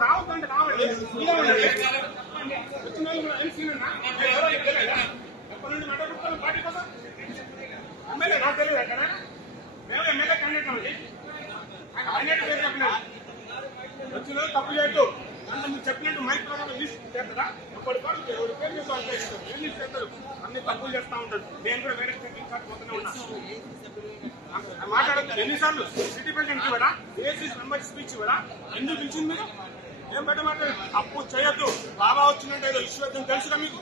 రావద్దంటే రావండి ఎప్పటి నుండి మాట్లాడుతున్నాం పార్టీ కోసం ఎమ్మెల్యే నాకు తెలియదు అక్కడ మేము ఎమ్మెల్యే క్యాండిడేట్ అండి ఆయన చెప్పలేదు వచ్చిన తప్పు చేయొద్దు అంటే మీరు చెప్పినట్టు మైక్ ప్రకారం లిస్ట్ చేస్తారా అప్పటి వరకు ఎవరి పేరు మీకు చేస్తారు ఏం లిస్ట్ చేస్తారు అన్ని తప్పులు చేస్తూ ఉంటాడు నేను కూడా వేరే స్టేట్ పోతూనే ఉన్నా మాట్లాడద్దు ఎన్నిసార్లు సిటీ ప్రెసిడెంట్ ఇవ్వడా ఏసీ మెంబర్ స్పీచ్ ఇవ్వడా ఎందుకు పిలిచింది మీరు ఏం పెట్ట మాట్లాడు తప్పు చేయొద్దు బాబా వచ్చినట్టు ఏదో ఇష్యూ వద్దని తెలుసుగా మీకు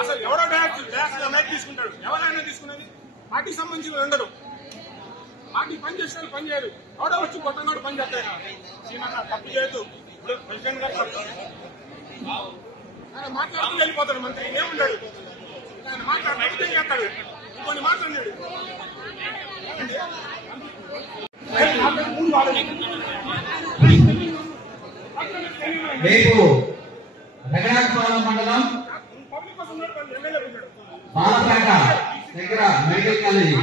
అసలు ఎవరో డయాక్స్ మైక్ తీసుకుంటాడు ఎవరైనా తీసుకునేది పార్టీకి సంబంధించిన ఉండరు పార్టీ పని చేసిన పని చేయరు ఎవడో వచ్చి కొట్టనాడు పని చేస్తాయి తప్పు చేయొద్దు ఇప్పుడు ప్రెసిడెంట్ గారు ఆయన మాట్లాడుతూ వెళ్ళిపోతాడు మంత్రి ఏముండడు ఆయన మాట్లాడుతూ ఏం చేస్తాడు ఇంకొన్ని మాట్లాడాడు రేపు రఘునాథపురం మండలం బాలపేట దగ్గర మెడికల్ కాలేజీ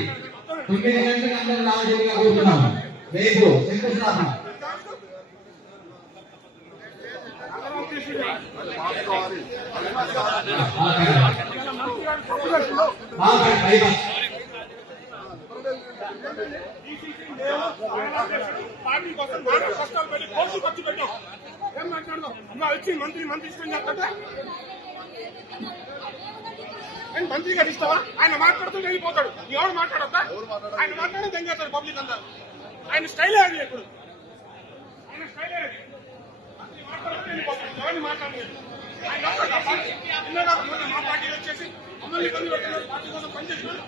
9 గంటలకు అందరూ రావాల్సిందిగా కోరుతున్నాం. రేపు శంకుస్థాపన పార్టీ కోసం కష్టాలు పెట్టి కోర్టు ఖర్చు పెట్టాం ఏం మాట్లాడదాం ఇంకా వచ్చి మంత్రి ఇష్టం చెప్తా నేను మంత్రి గారు ఇస్తావా ఆయన మాట్లాడుతూ వెళ్ళిపోతాడు ఎవరు మాట్లాడతా ఆయన మాట్లాడే తెంగేస్తాడు పబ్లిక్ అంతా ఆయన స్టైలే అది ఇప్పుడు ఆయన స్టైలే అది మంత్రి మాట్లాడుతూ వెళ్ళిపోతాడు ఎవరిని మాట్లాడలేదు ఆయన మా పార్టీ వచ్చేసి మమ్మల్ని ఇబ్బంది పెడుతున్నారు పార్టీ కోసం పనిచేస్తున్నారు